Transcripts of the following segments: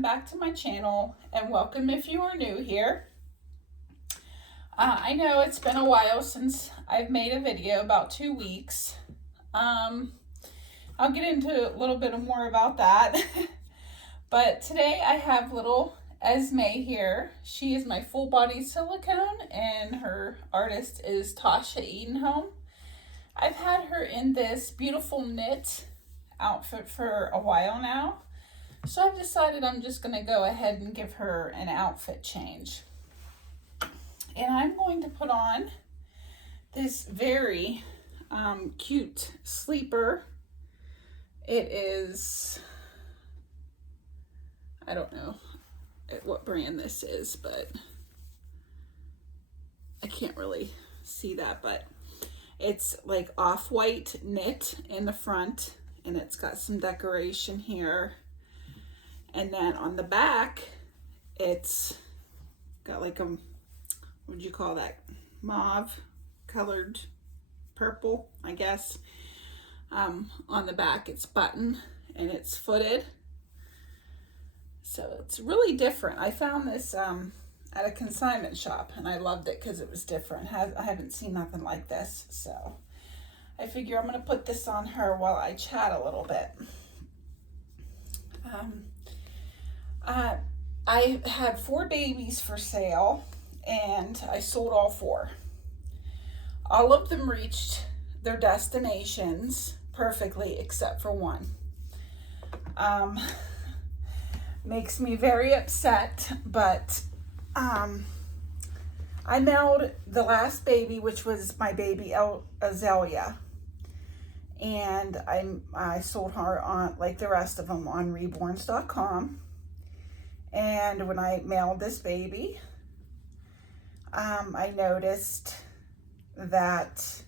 welcome back to my channel, and welcome if you are new here. I know it's been a while since I've made a video, about 2 weeks. I'll get into a little bit more about that. But today I have little Esme here. She is my full body silicone, and her artist is Tasha Edenholm. I've had her in this beautiful knit outfit for a while now. So I've decided I'm just going to go ahead and give her an outfit change. And I'm going to put on this very cute sleeper. It is, I don't know what brand this is, but I can't really see that, but it's like off-white knit in the front, and it's got some decoration here. And then on the back, it's got like a, what would you call that? Mauve colored purple, I guess. On the back, it's button and it's footed. So it's really different. I found this at a consignment shop, and I loved it because it was different. I haven't seen nothing like this. So I figure I'm going to put this on her while I chat a little bit. I had 4 babies for sale, and I sold all 4. All of them reached their destinations perfectly except for one. Makes me very upset, but I mailed the last baby, which was my baby Azalea, and I sold her on, like the rest of them, on reborns.com. And when I mailed this baby, I noticed that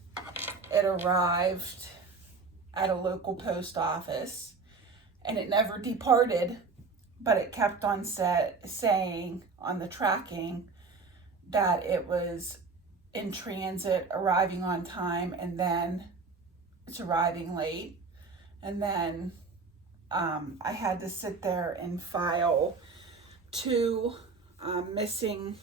it arrived at a local post office, and it never departed, but it kept on saying on the tracking that it was in transit, arriving on time, and then it's arriving late. And then I had to sit there and file 2 missing,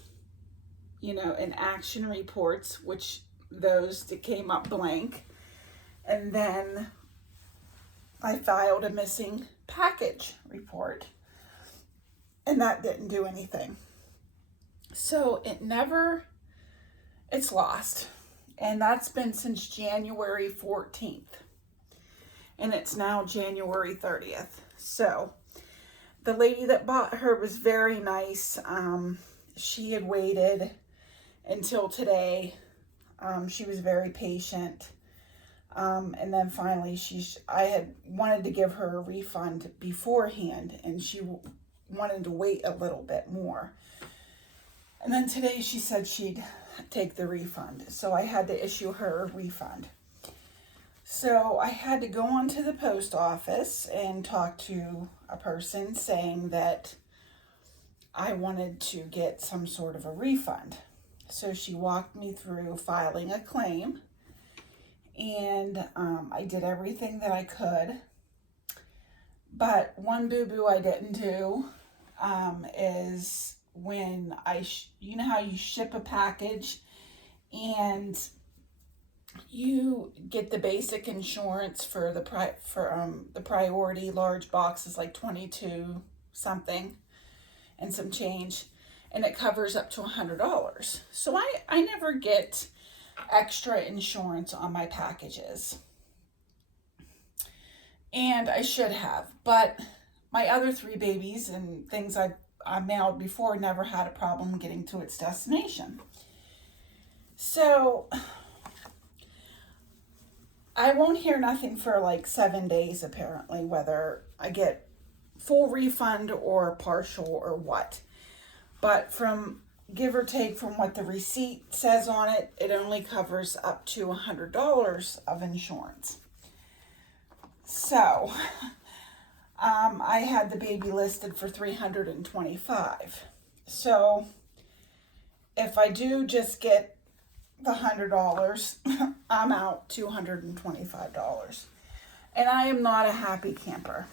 in action reports, which those that came up blank. And then I filed a missing package report, and that didn't do anything. So it's lost. And that's been since January 14th. And it's now January 30th. So the lady that bought her was very nice. She had waited until today. She was very patient. And then finally, I had wanted to give her a refund beforehand, and she wanted to wait a little bit more. And then today she said she'd take the refund. So I had to issue her a refund. So I had to go onto the post office and talk to a person saying that I wanted to get some sort of a refund. So she walked me through filing a claim, and I did everything that I could. But one boo-boo I didn't do is when you know how you ship a package and you get the basic insurance for the priority large boxes, like 22 something and some change, and it covers up to $100. So I never get extra insurance on my packages, and I should have, but my other 3 babies and things I mailed before never had a problem getting to its destination. So I won't hear nothing for like 7 days, apparently, whether I get full refund or partial or what. But from give or take from what the receipt says on it, it only covers up to $100 of insurance. So I had the baby listed for $325. So if I do just get the $100, I'm out $225. And I am not a happy camper.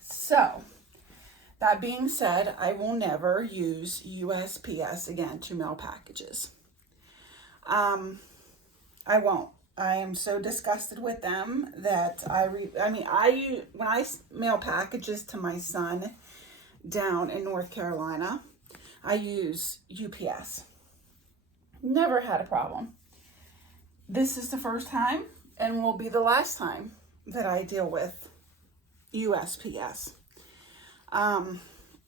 So That being said, I will never use USPS again to mail packages. I won't. I am so disgusted with them that when I mail packages to my son down in North Carolina, I use UPS. Never had a problem. This is the first time and will be the last time that I deal with USPS.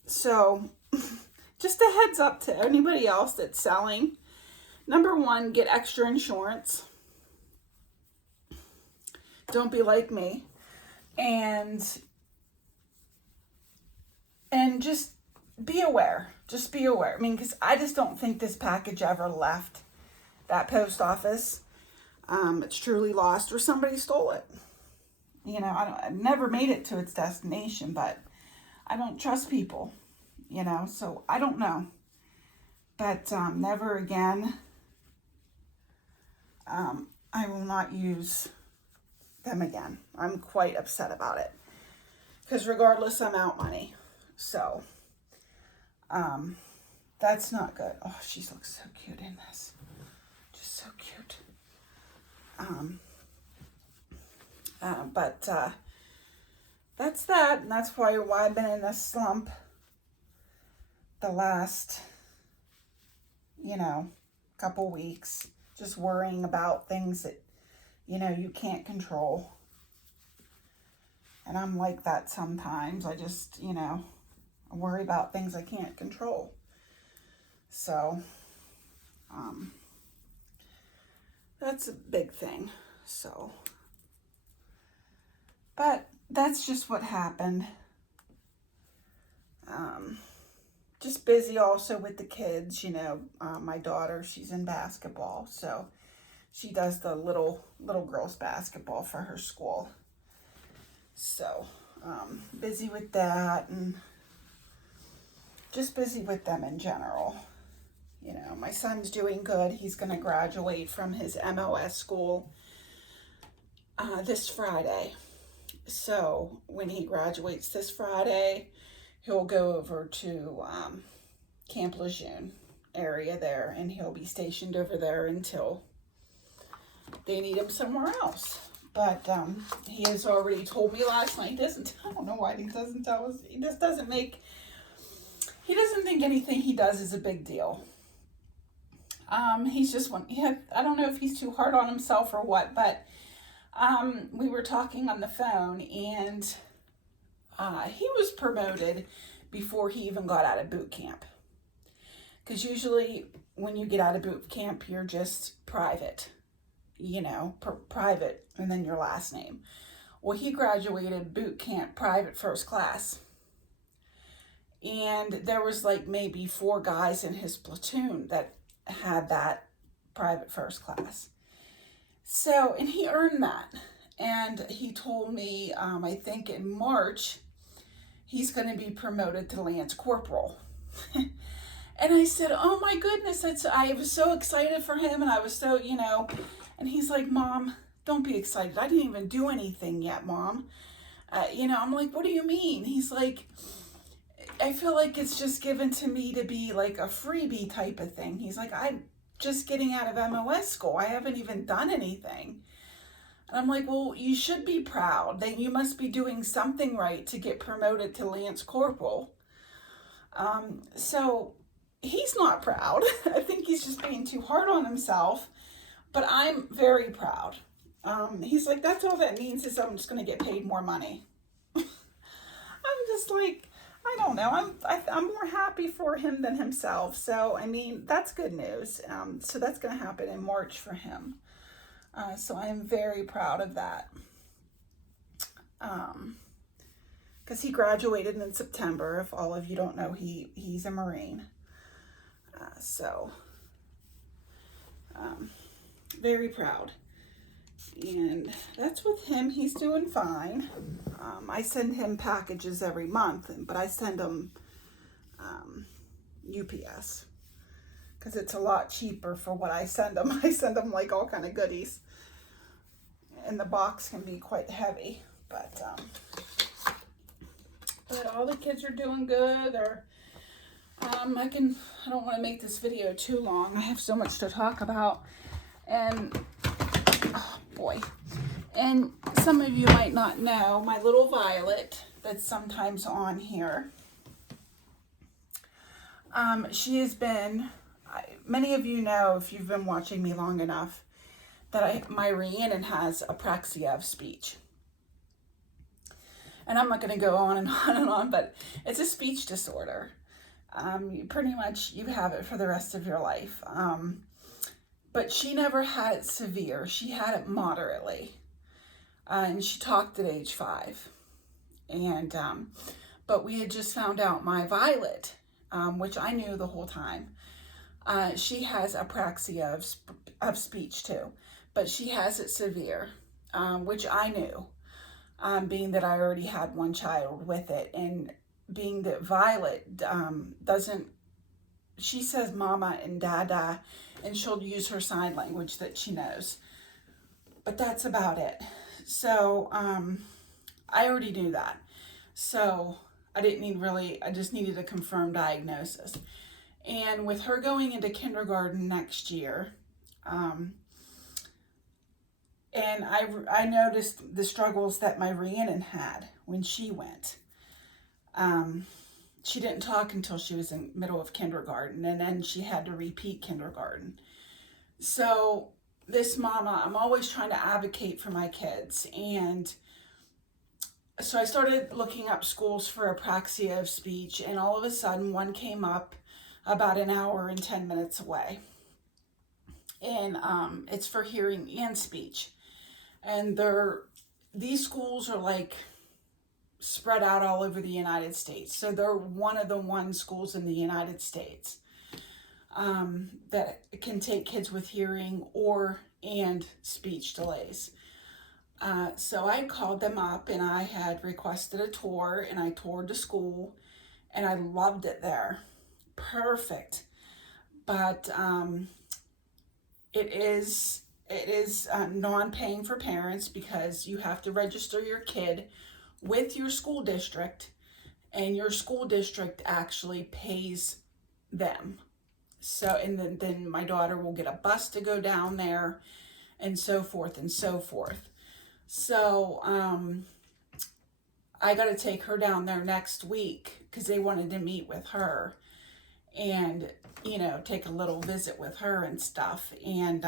So just a heads up to anybody else that's selling. Number one, get extra insurance. Don't be like me. And just be aware. Just be aware. I mean, because I just don't think this package ever left that post office. It's truly lost or somebody stole it. You know, I've never made it to its destination, but I don't trust people, you know, so I don't know. But never again. I will not use them again. I'm quite upset about it. Because regardless, I'm out money. So, that's not good. Oh, she looks so cute in this. Just so cute. But that's that. And that's why I've been in a slump the last, couple weeks. Just worrying about things that, you can't control. And I'm like that sometimes. I just, I worry about things I can't control. So, that's a big thing. So, but that's just what happened. Just busy also with the kids, my daughter, she's in basketball. So she does the little girls basketball for her school. So, busy with that and just busy with them in general. My son's doing good. He's going to graduate from his MOS school this Friday. So when he graduates this Friday, he'll go over to Camp Lejeune area there, and he'll be stationed over there until they need him somewhere else. But he has already told me last night, I don't know why he doesn't tell us. He doesn't think anything he does is a big deal. He's just I don't know if he's too hard on himself or what, but we were talking on the phone, and he was promoted before he even got out of boot camp. Because usually when you get out of boot camp, you're just private, private, and then your last name. Well, he graduated boot camp private first class. And there was like maybe 4 guys in his platoon that had that private first class. So, and he earned that. And he told me, I think in March, he's going to be promoted to Lance Corporal. And I said, oh my goodness, I was so excited for him. And I was so, and he's like, Mom, don't be excited. I didn't even do anything yet, Mom. I'm like, what do you mean? He's like, I feel like it's just given to me to be like a freebie type of thing. He's like, I'm just getting out of MOS school. I haven't even done anything. And I'm like, well, you should be proud. Then you must be doing something right to get promoted to Lance Corporal. So he's not proud. I think he's just being too hard on himself. But I'm very proud. He's like, that's all that means is I'm just going to get paid more money. I'm just like, I don't know. I'm more happy for him than himself. So, I mean, that's good news. So that's going to happen in March for him. So I'm very proud of that. Because he graduated in September. If all of you don't know, he's a Marine. Very proud. And that's with him. He's doing fine. I send him packages every month, but I send him UPS because it's a lot cheaper for what I send him. I send him like all kind of goodies, and the box can be quite heavy. But But all the kids are doing good. I don't want to make this video too long. I have so much to talk about. And, oh boy. And some of you might not know, my little Violet that's sometimes on here. She has been, many of you know, if you've been watching me long enough, that my Rhiannon has apraxia of speech. And I'm not going to go on and on and on, but it's a speech disorder. Pretty much you have it for the rest of your life. But she never had it severe. She had it moderately. And she talked at age 5. And, but we had just found out my Violet, which I knew the whole time, she has apraxia of speech too, but she has it severe, which I knew, being that I already had one child with it, and being that Violet doesn't, she says mama and dada, and she'll use her sign language that she knows, but that's about it. So I already knew that, so I didn't need really, I just needed a confirmed diagnosis. And with her going into kindergarten next year, and I noticed the struggles that my Rhiannon had when she went. She didn't talk until she was in middle of kindergarten, and then she had to repeat kindergarten. So this mama, I'm always trying to advocate for my kids, and so I started looking up schools for apraxia of speech, and all of a sudden one came up about an hour and 10 minutes away. And it's for hearing and speech. And these schools are like spread out all over the United States. So they're one of the schools in the United States that can take kids with hearing and speech delays. So I called them up, and I had requested a tour, and I toured the school, and I loved it there. Perfect. But it is non-paying for parents, because you have to register your kid with your school district, and your school district actually pays them. So, and then my daughter will get a bus to go down there, and so forth and so forth. So I got to take her down there next week, because they wanted to meet with her and, you know, take a little visit with her and stuff. And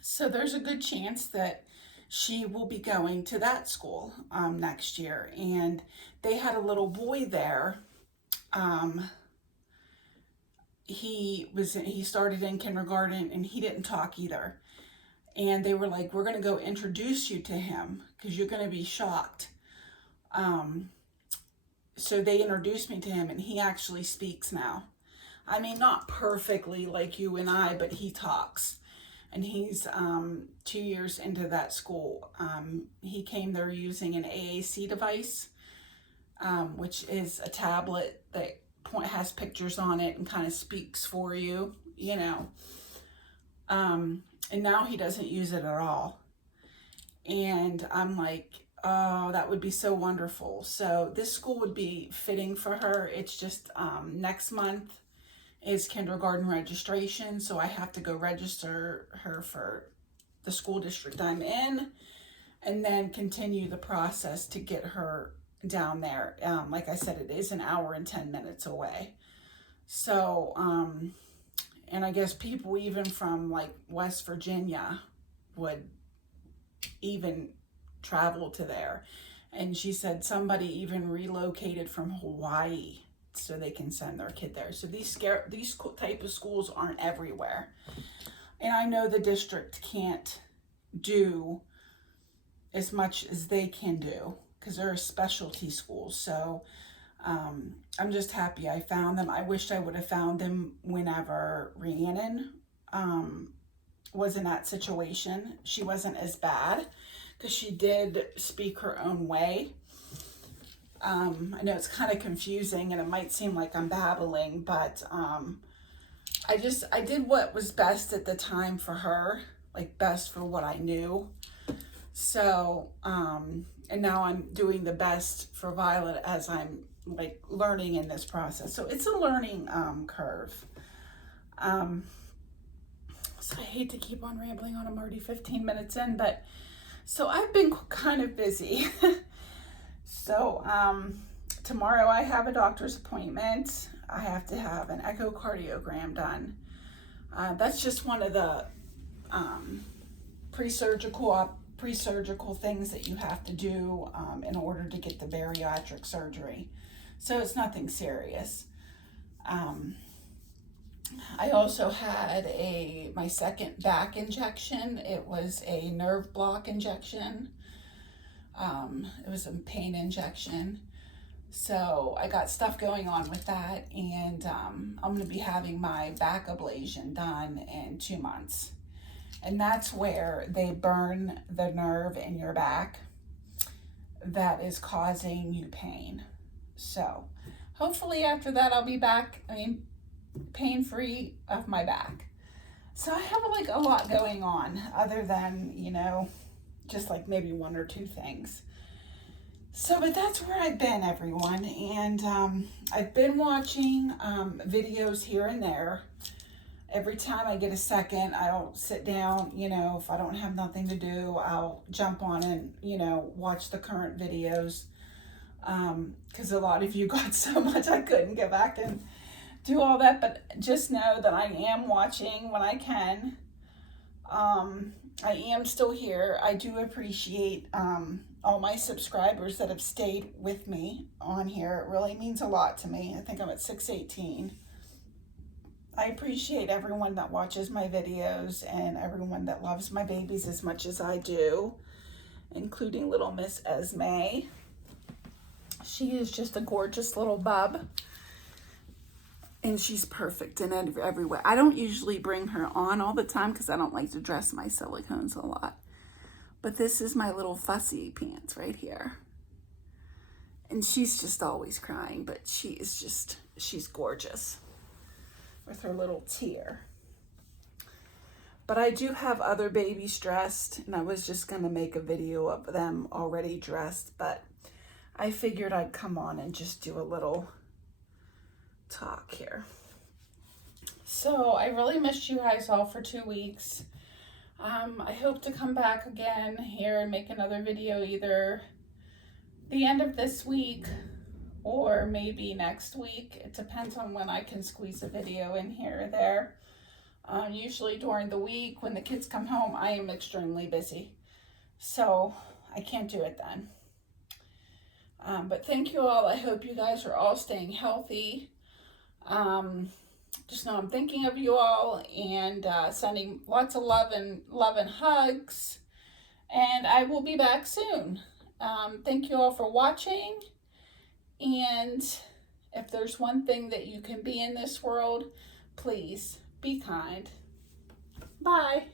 so there's a good chance that she will be going to that school next year. And they had a little boy there. He started in kindergarten, and he didn't talk either. And they were like, we're going to go introduce you to him, because you're going to be shocked. So they introduced me to him, and he actually speaks now. I mean, not perfectly like you and I, but he talks. And he's 2 years into that school. He came there using an AAC device, which is a tablet that has pictures on it and kind of speaks for you, you know. And now he doesn't use it at all. And I'm like, oh, that would be so wonderful. So this school would be fitting for her. It's just next month is kindergarten registration. So I have to go register her for the school district I'm in, and then continue the process to get her down there. Like I said, it is an hour and 10 minutes away. So, and I guess people even from like West Virginia would even travel to there. And she said somebody even relocated from Hawaii so they can send their kid there. So these type of schools aren't everywhere. And I know the district can't do as much as they can do, because they're a specialty school. So I'm just happy I found them. I wish I would have found them whenever Rhiannon was in that situation. She wasn't as bad, because she did speak her own way. I know it's kind of confusing, and it might seem like I'm babbling, but I did what was best at the time for her, like best for what I knew. So And now I'm doing the best for Violet as I'm like learning in this process. So it's a learning curve. So I hate to keep on rambling on. I'm already 15 minutes in, but so I've been kind of busy. So tomorrow I have a doctor's appointment. I have to have an echocardiogram done. That's just one of the pre-surgical things that you have to do in order to get the bariatric surgery. So it's nothing serious. I also had my second back injection. It was a nerve block injection. It was a pain injection. So I got stuff going on with that, and I'm going to be having my back ablation done in 2 months. And that's where they burn the nerve in your back that is causing you pain. So hopefully after that I'll be back, pain-free of my back. So I have like a lot going on other than, just like maybe 1 or 2 things. So, but that's where I've been, everyone. And I've been watching videos here and there. Every time I get a second, I'll sit down, if I don't have nothing to do, I'll jump on and, watch the current videos. Because a lot of you got so much I couldn't get back and do all that. But just know that I am watching when I can. I am still here. I do appreciate all my subscribers that have stayed with me on here. It really means a lot to me. I think I'm at 618. I appreciate everyone that watches my videos and everyone that loves my babies as much as I do, including little Miss Esme. She is just a gorgeous little bub. And she's perfect in every way. I don't usually bring her on all the time because I don't like to dress my silicones a lot. But this is my little fussy pants right here. And she's just always crying, but she's gorgeous with her little tear. But I do have other babies dressed, and I was just going to make a video of them already dressed, but I figured I'd come on and just do a little talk here. So I really missed you guys all for 2 weeks. I hope to come back again here and make another video either the end of this week or maybe next week. It depends on when I can squeeze a video in here or there. Usually during the week when the kids come home, I am extremely busy, so I can't do it then. But thank you all. I hope you guys are all staying healthy. Just know I'm thinking of you all and sending lots of love and hugs. And I will be back soon. Thank you all for watching. And if there's one thing that you can be in this world, please be kind. Bye.